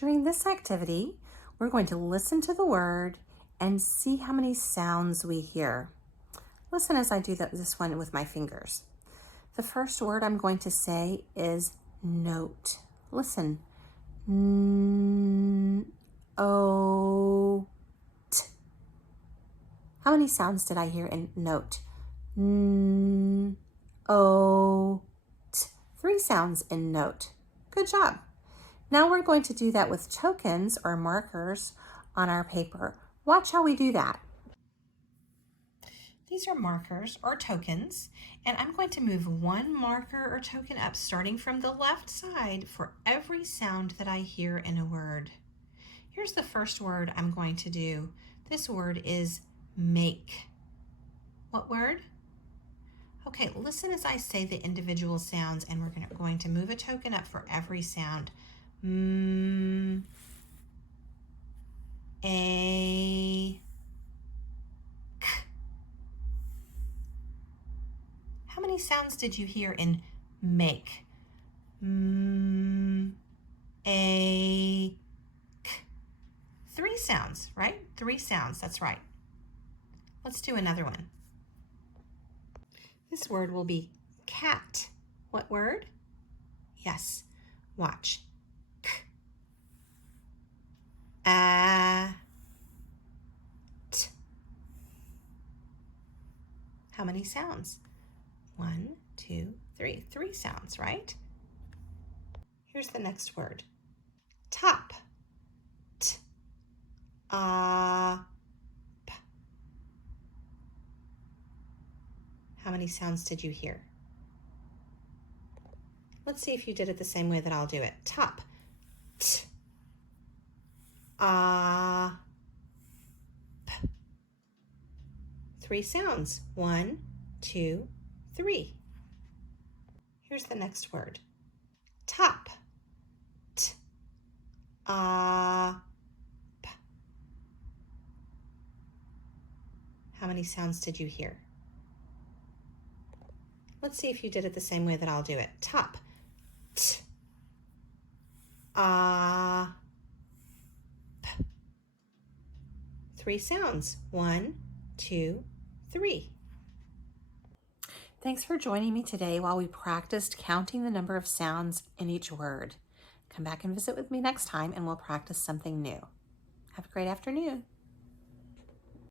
During this activity, we're going to listen to the word and see how many sounds we hear. Listen as I do this one with my fingers. The first word I'm going to say is note. Listen. N-O-T. How many sounds did I hear in note? N-O-T. 3 sounds in note. Good job. Now we're going to do that with tokens or markers on our paper. Watch how we do that. These are markers or tokens, and I'm going to move one marker or token up starting from the left side for every sound that I hear in a word. Here's the first word I'm going to do. This word is make. What word? Okay, listen as I say the individual sounds, and we're going to move a token up for every sound. A, k. How many sounds did you hear in make? A, k. 3 sounds, right? 3 sounds, that's right. Let's do another one. This word will be cat. What word? Yes, watch. T. How many sounds? 1, 2, 3. 3 sounds, right? Here's the next word. Top. T. P. How many sounds did you hear? Let's see if you did it the same way that I'll do it. Top. T. P. 3 sounds. 1, 2, 3. Here's the next word. Top. T. P. How many sounds did you hear? Let's see if you did it the same way that I'll do it. Top. T. P. 3 sounds. 1, 2, 3. Thanks for joining me today while we practiced counting the number of sounds in each word. Come back and visit with me next time and we'll practice something new. Have a great afternoon.